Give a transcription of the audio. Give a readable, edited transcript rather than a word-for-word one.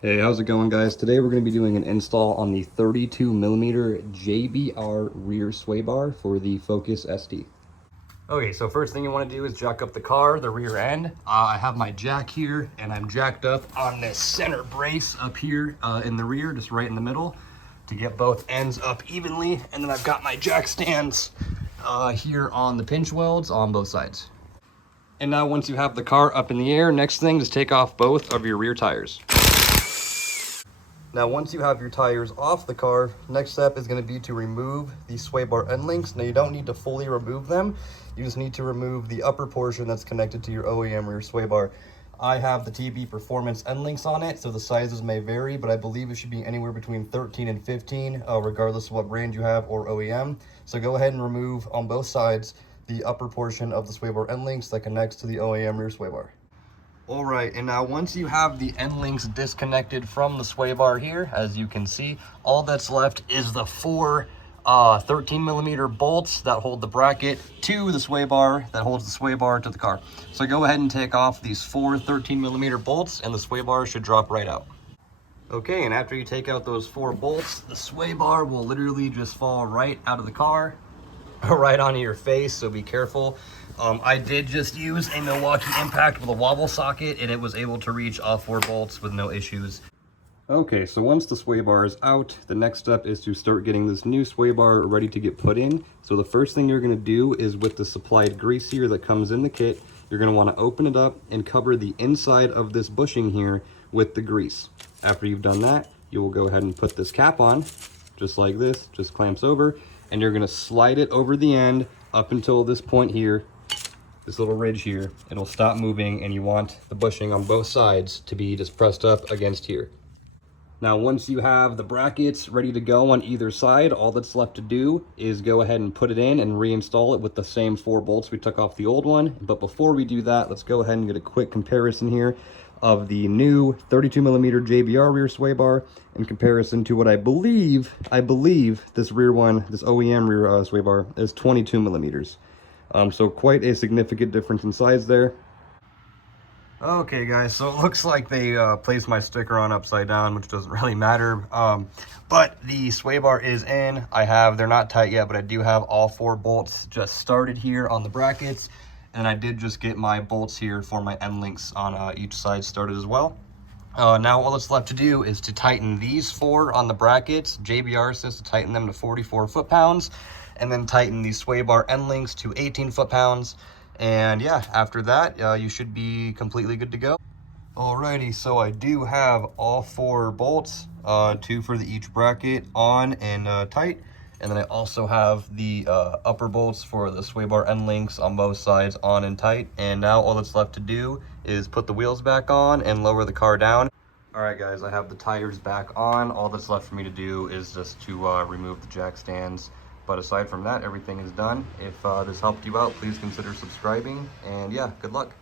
Hey, how's it going, guys? Today we're going to be doing an install on the 32mm JBR rear sway bar for the Focus ST. Okay, so first thing you want to do is jack up the car, the rear end. I have my jack here, and I'm jacked up on this center brace up here in the rear, just right in the middle, to get both ends up evenly. And then I've got my jack stands here on the pinch welds on both sides. And now once you have the car up in the air, next thing is take off both of your rear tires. Now, once you have your tires off the car, next step is going to be to remove the sway bar end links. Now, you don't need to fully remove them. You just need to remove the upper portion that's connected to your OEM rear sway bar. I have the TB Performance end links on it, so the sizes may vary, but I believe it should be anywhere between 13 and 15, regardless of what brand you have or OEM. So go ahead and remove on both sides the upper portion of the sway bar end links that connects to the OEM rear sway bar. All right, and now once you have the end links disconnected from the sway bar here, as you can see, all that's left is the four 13mm bolts that hold the bracket to the sway bar, that holds the sway bar to the car. So go ahead and take off these four 13mm bolts, and the sway bar should drop right out. Okay, and after you take out those four bolts, the sway bar will literally just fall right out of the car, right onto your face, so be careful. I did just use a Milwaukee Impact with a wobble socket, and it was able to reach all four bolts with no issues. Okay, so once the sway bar is out, the next step is to start getting this new sway bar ready to get put in. So the first thing you're going to do is, with the supplied grease here that comes in the kit, you're going to want to open it up and cover the inside of this bushing here with the grease. After you've done that, you will go ahead and put this cap on, just like this, just clamps over, and you're going to slide it over the end up until this point here, this little ridge here. It'll stop moving, and you want the bushing on both sides to be just pressed up against here. Now, once you have the brackets ready to go on either side, all that's left to do is go ahead and put it in and reinstall it with the same four bolts we took off the old one. But before we do that, let's go ahead and get a quick comparison here of the new 32mm JBR rear sway bar in comparison to what I believe this rear one, this OEM rear sway bar, is 22mm. So quite a significant difference in size there. Okay, guys, so it looks like they placed my sticker on upside down, which doesn't really matter. But the sway bar is in. They're not tight yet, but I do have all four bolts just started here on the brackets. And I did just get my bolts here for my end links on each side started as well. Now all that's left to do is to tighten these four on the brackets. JBR says to tighten them to 44 foot-pounds, and then tighten these sway bar end links to 18 foot-pounds. And yeah, after that, you should be completely good to go. Alrighty, so I do have all four bolts, two for each bracket, on and tight. And then I also have the upper bolts for the sway bar end links on both sides on and tight. And now all that's left to do is put the wheels back on and lower the car down. All right, guys, I have the tires back on. All that's left for me to do is just to remove the jack stands. But aside from that, everything is done. If this helped you out, please consider subscribing. And yeah, good luck.